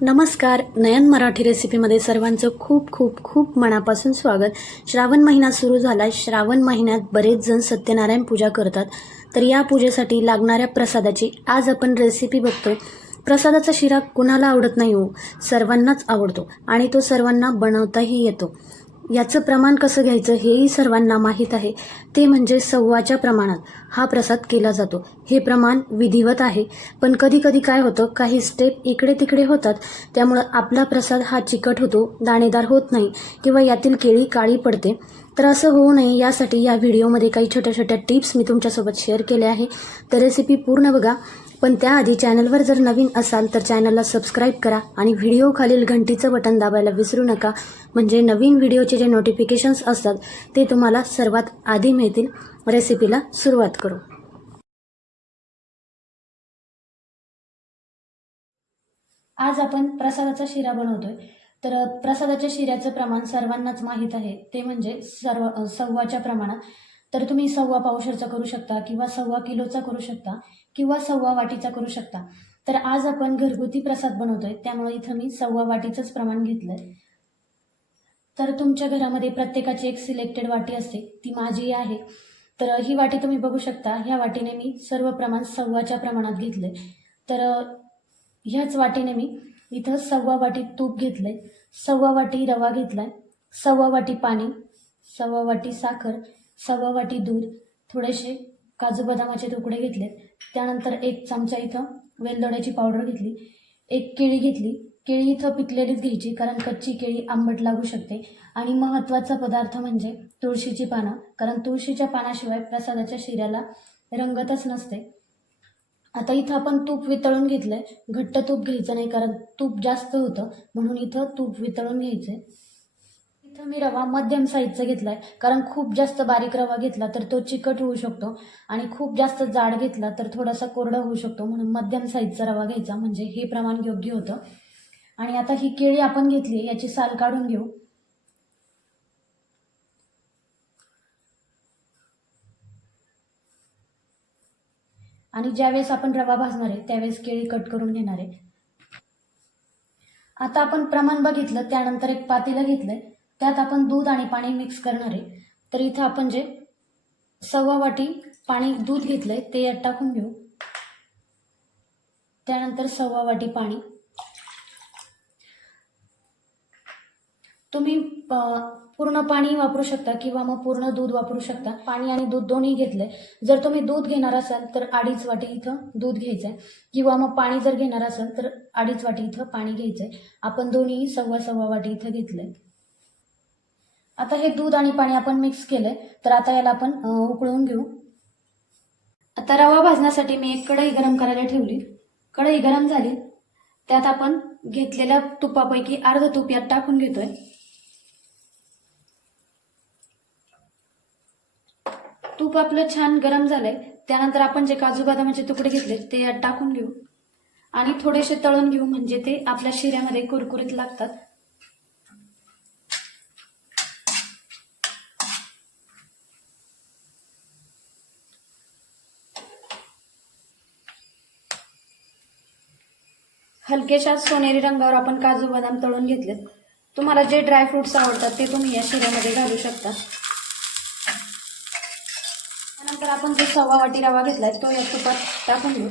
नमस्कार नयन मराठी रेसिपीमध्ये सर्वांचं खूप खूप खूप मनापासून स्वागत. श्रावण महिना सुरू झाला श्रावण महिन्यात बरेच जण सत्यनारायण पूजा करतात. तर या पूजेसाठी लागणाऱ्या प्रसादाची आज आपण रेसिपी बघतो. प्रसादाचा शिरा कुणाला आवडत नाही हो सर्वांनाच आवडतो आणि तो सर्वांना बनवताही येतो. याचं प्रमाण कसं घ्यायचं हेही सर्वांना माहीत आहे. ते म्हणजे सव्वाच्या प्रमाणात हा प्रसाद केला जातो. हे प्रमाण विधिवत आहे. पण कधी कधी काय होतं काही स्टेप इकडे तिकडे होतात. त्यामुळं आपला प्रसाद हा चिकट होतो दाणेदार होत नाही किंवा यातील केळी काळी पडते. तर असं होऊ नये यासाठी या व्हिडिओमध्ये काही छोट्या छोट्या टिप्स मी तुमच्यासोबत शेअर केल्या आहे. तर रेसिपी पूर्ण बघा. पण त्याआधी चॅनलवर जर नवीन असाल तर चॅनलला सबस्क्राईब करा आणि व्हिडिओ खालील घंटीचं बटन दाबायला विसरू नका. म्हणजे नवीन व्हिडिओचे जे नोटिफिकेशन्स असतात ते तुम्हाला सर्वात आधी मिळतील. रेसिपीला सुरुवात करू. आज आपण प्रसादाचा शिरा बनवतोय. तर प्रसादाच्या शिऱ्याचं प्रमाण सर्वांनाच माहीत आहे. ते म्हणजे सर्व सव्वाच्या प्रमाणात. तर तुम्ही सव्वा पावशरचा करू शकता किंवा सव्वा किलोचा करू शकता किंवा सव्वा वाटीचा करू शकता. तर आज आपण घरगुती प्रसाद बनवतोय त्यामुळे इथं मी सव्वा वाटीचंच प्रमाण घेतलंय. तर तुमच्या घरामध्ये प्रत्येकाची एक सिलेक्टेड वाटी असते ती माझी आहे. तर ही वाटी तुम्ही बघू शकता ह्या वाटीने मी सर्व प्रमाण सव्वाच्या प्रमाणात घेतले तर ह्याच वाटीने मी इथं सव्वा वाटी तूप घेतलंय सव्वा वाटी रवा घेतलाय सव्वा वाटी पाणी सव्वा वाटी साखर सव्वा वाटी दूध थोडेसे काजू बदामाचे तुकडे घेतलेत त्यानंतर एक चमचा इथं वेलदोड्याची पावडर घेतली. एक केळी घेतली. केळी इथं पिकलेलीच घ्यायची कारण कच्ची केळी आंबट लागू शकते. आणि महत्त्वाचा पदार्थ म्हणजे तुळशीची पानं कारण तुळशीच्या पानाशिवाय प्रसादाच्या शिऱ्याला रंगतच नसते. आता इथं आपण तूप वितळून घेतलं आहे घट्ट तूप घ्यायचं नाही कारण तूप जास्त होतं म्हणून इथं तूप वितळून घ्यायचंय. इथं मी रवा मध्यम साईजचा घेतलाय. कारण खूप जास्त बारीक रवा घेतला तर तो चिकट होऊ शकतो. आणि खूप जास्त जाड घेतला तर थोडासा कोरडा होऊ शकतो. म्हणून मध्यम साईजचा रवा घ्यायचा. म्हणजे हे प्रमाण योग्य होतं. आणि आता ही केळी आपण घेतली याची साल काढून घेऊ. आणि ज्यावेळेस आपण रवा भाजणार आहे त्यावेळेस केळी कट करून घेणार आहे. आता आपण प्रमाण बघितलं त्यानंतर एक पातेलं घेतलंय. त्यात आपण दूध आणि पाणी मिक्स करणार आहे. तर इथं आपण जे सव्वा वाटी पाणी दूध घेतलं आहे ते यात टाकून घेऊ. त्यानंतर सव्वा वाटी पाणी. तुम्ही पूर्ण पाणी वापरू शकता किंवा मग पूर्ण दूध वापरू शकता. पाणी आणि दूध दोन्ही घेतलंय. जर तुम्ही दूध घेणार असाल तर अडीच वाटी इथं दूध घ्यायचं आहे किंवा मग पाणी जर घेणार असाल तर अडीच वाटी इथं पाणी घ्यायचं आहे आपण दोन्ही सव्वा सव्वा वाटी इथं घेतलं आहे आता हे दूध आणि पाणी आपण मिक्स केलंय तर आता याला आपण उकळून घेऊ. आता रवा भाजण्यासाठी मी एक कढई गरम करायला ठेवली. कढई गरम झाली. त्यात आपण घेतलेल्या तुपापैकी अर्ध तूप यात टाकून घेतोय. तूप आपलं छान गरम झालंय. त्यानंतर आपण जे काजू बदामाचे तुकडे घेतले ते यात टाकून घेऊ. आणि थोडेसे तळून घेऊ म्हणजे ते आपल्या शिऱ्यामध्ये कुरकुरीत लागतात. हलकेशा सोनेरी रंगावर आपण काजू बदाम तळून घेतलेत. तुम्हाला जे ड्रायफ्रुट्स आवडतात ते तुम्ही या शिऱ्यामध्ये घालू शकता. त्यानंतर आपण जो सव्वा वाटी रवा घेतलाय तो या तुपात टाकून घेऊ.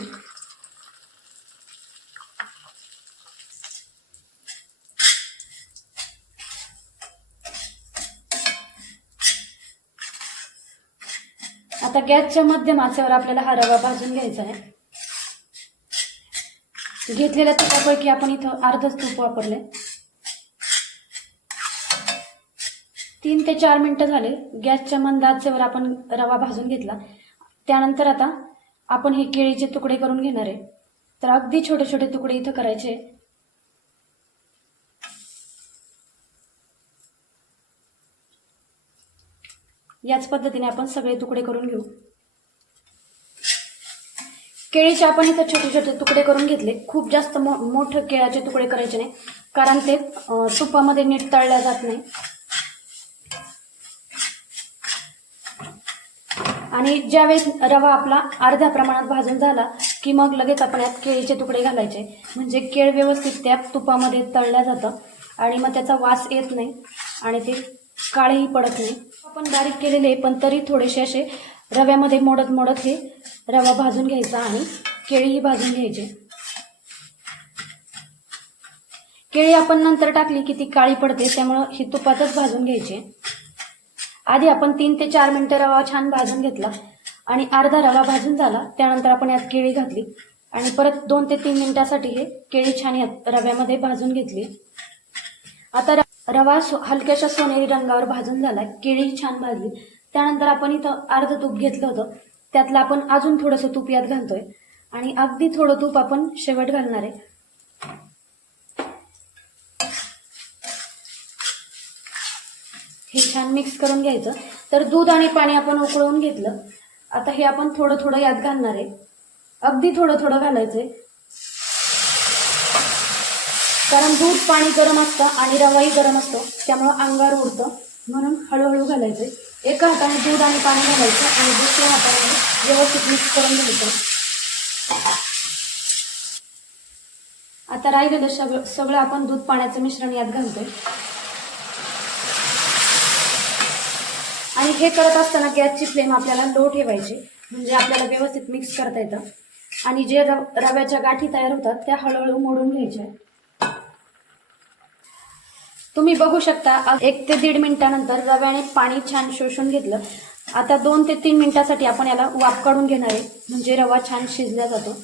आता गॅसच्या मध्यम आचेवर आपल्याला हा रवा भाजून घ्यायचा आहे. घेतलेल्या तुपापैकी आपण इथं अर्धच तूप वापरले. तीन ते चार मिनटं झाले. गॅसच्या मंद आचेवर आपण रवा भाजून घेतला. त्यानंतर आता आपण हे केळीचे तुकडे करून घेणार आहे. तर अगदी छोटे छोटे तुकडे इथं करायचे. याच पद्धतीने आपण सगळे तुकडे करून घेऊ. केळीचे आपण इथं छोटे छोटे तुकडे करून घेतले. खूप जास्त मो मोठं केळाचे तुकडे करायचे नाही कारण ते तुपामध्ये नीट तळल्या जात नाही. आणि ज्यावेळेस रवा आपला अर्ध्या प्रमाणात भाजून झाला की की मग लगेच आपण यात केळीचे तुकडे घालायचे. म्हणजे केळ व्यवस्थित त्या तुपामध्ये तळल्या जातं आणि मग त्याचा वास येत नाही आणि ते काळेही पडत नाही. आपण बारीक केलेले पण तरी थोडेसे असे रव्यामध्ये मोडत मोडत हे रवा भाजून घ्यायचा आणि केळीही भाजून घ्यायचे. केळी आपण नंतर टाकली की ती काळी पडते त्यामुळं ही तुपातच भाजून घ्यायची. आधी आपण तीन ते चार मिनटं रवा छान भाजून घेतला आणि अर्धा रवा भाजून झाला त्यानंतर आपण यात केळी घातली. आणि परत दोन ते तीन मिनिटासाठी हे केळी छान यात रव्यामध्ये भाजून घेतली. आता रवा सो हलक्याशा सोनेरी रंगावर भाजून झाला केळी छान भाजली. त्यानंतर आपण इथं अर्ध तूप घेतलं होतं. त्यातलं आपण अजून थोडंसं तूप यात घालतोय. आणि अगदी थोडं तूप आपण शेवट घालणार आहे. हे छान मिक्स करून घ्यायचं. तर दूध आणि पाणी आपण उकळवून घेतलं. आता हे आपण थोडं थोडं यात घालणार आहे. अगदी थोडं थोडं घालायचंय. कारण दूध पाणी गरम असतं आणि रवाही गरम असतो. त्यामुळं अंगार उडतं. म्हणून हळूहळू घालायचंय. एका हाताने दूध आणि पाणी घालायचं आणि दुसऱ्या हाताने व्यवस्थित मिक्स करून घ्यायचं. आता राहिलेलं सगळं सगळं आपण दूध पाण्याचं मिश्रण यात घालतोय. आणि हे करत असताना गॅसची फ्लेम आपल्याला लो ठेवायची म्हणजे आपल्याला व्यवस्थित मिक्स करता येतं. आणि जे रव रव्याच्या गाठी तयार होतात त्या हळूहळू मोडून घ्यायच्या. तुम्ही बघू शकता एक ते दीड मिनिटानंतर रव्याने पाणी छान शोषून घेतलं. आता दोन ते तीन मिनिटासाठी आपण याला वाफ काढून घेणार आहे म्हणजे रवा छान शिजला जातो.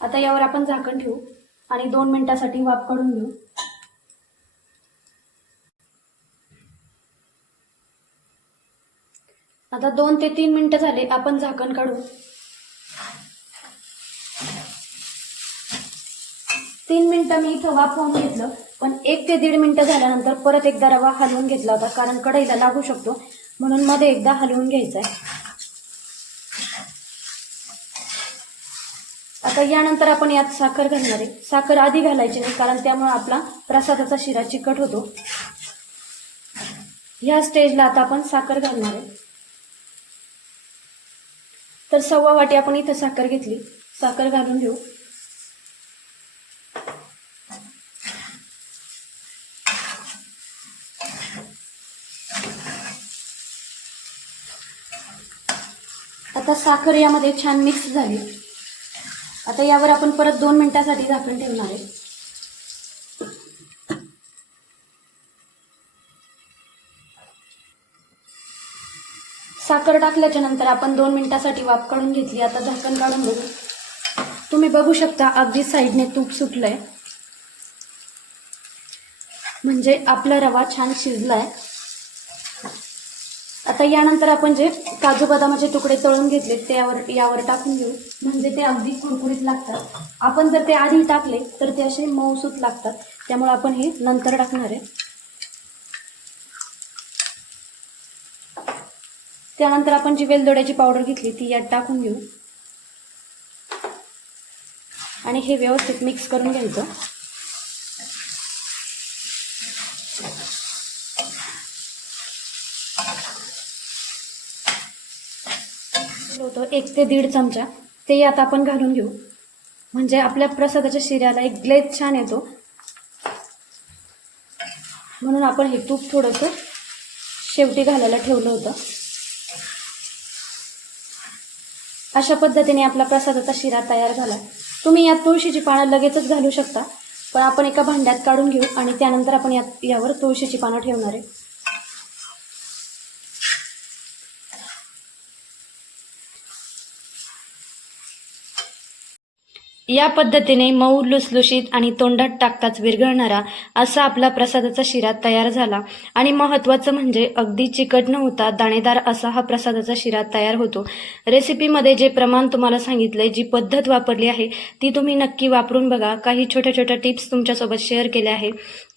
आता यावर आपण झाकण ठेवू आणि दोन मिनिटासाठी वाफ काढून घेऊ. आता दोन ते तीन मिनिटं झाले आपण झाकण काढू. तीन मिनिटं मी इथं वाफवून घेतलं पण एक ते दीड मिनिटं झाल्यानंतर परत एकदा रवा हलवून घेतला होता कारण कढईला लागू शकतो. म्हणून मध्ये एकदा हलवून घ्यायचा आहे आता यानंतर आपण यात साखर घालणार आहे. साखर आधी घालायची नाही कारण त्यामुळे आपला प्रसादाचा शिरा चिकट होतो. ह्या स्टेजला आता आपण साखर घालणार आहे. तर सव्वा वाटी आपण इथं साखर घेतली. साखर घालून घेऊ आता साखर यामध्ये छान मिक्स झाली. आता यावर आपण परत दोन मिनिटासाठी झाकण ठेवणार आहे. साखर टाकल्याच्या नंतर आपण दोन मिनिटासाठी वाफ काढून घेतली. आता झाकण काढून बघू. तुम्ही बघू शकता अगदी साईडने तूप सुटलंय. म्हणजे आपला रवा छान शिजलाय. आता यानंतर आपण जे काजू बदामाचे तुकडे तळून घेतले त्यावर यावर टाकून घेऊ. म्हणजे ते अगदी कुरकुरीत लागतात. आपण जर ते आधी टाकले तर ते असे मऊसूत लागतात. त्यामुळे आपण हे नंतर टाकणार आहे. त्यानंतर आपण जी वेलदोड्याची पावडर घेतली ती यात टाकून घेऊ. आणि हे व्यवस्थित मिक्स करून घ्यायचं होतं एक ते दीड चमचा ते आता आपण घालून घेऊ. म्हणजे आपल्या प्रसादाच्या शिऱ्याला एक ग्लेज छान येतो. म्हणून आपण हे तूप थोडंसं शेवटी घालायला ठेवलं होतं. अशा पद्धतीने आपला प्रसादाचा शिरा तयार झाला. तुम्ही यात तुळशीची पानं लगेचच घालू शकता. पण आपण एका भांड्यात काढून घेऊ आणि त्यानंतर आपण यात यावर तुळशीची पानं ठेवणार आहे. या पद्धतीने मऊ लुसलुशीत आणि तोंडात टाकताच विरघळणारा असा आपला प्रसादाचा शिरा तयार झाला. आणि महत्त्वाचं म्हणजे अगदी चिकट न होता दाणेदार असा हा प्रसादाचा शिरा तयार होतो. रेसिपीमध्ये जे प्रमाण तुम्हाला सांगितलंय जी पद्धत वापरली आहे ती तुम्ही नक्की वापरून बघा. काही छोट्या छोट्या टिप्स तुमच्यासोबत शेअर केल्या आहे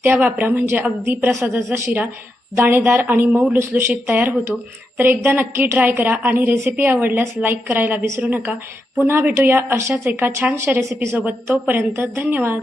त्या वापरा म्हणजे अगदी प्रसादाचा शिरा दाणेदार आणि मऊ लुसलुशीत तयार होतो. तर एकदा नक्की ट्राय करा आणि रेसिपी आवडल्यास लाईक करायला विसरू नका. पुन्हा भेटूया अशाच एका छानशा रेसिपीसोबत तोपर्यंत धन्यवाद.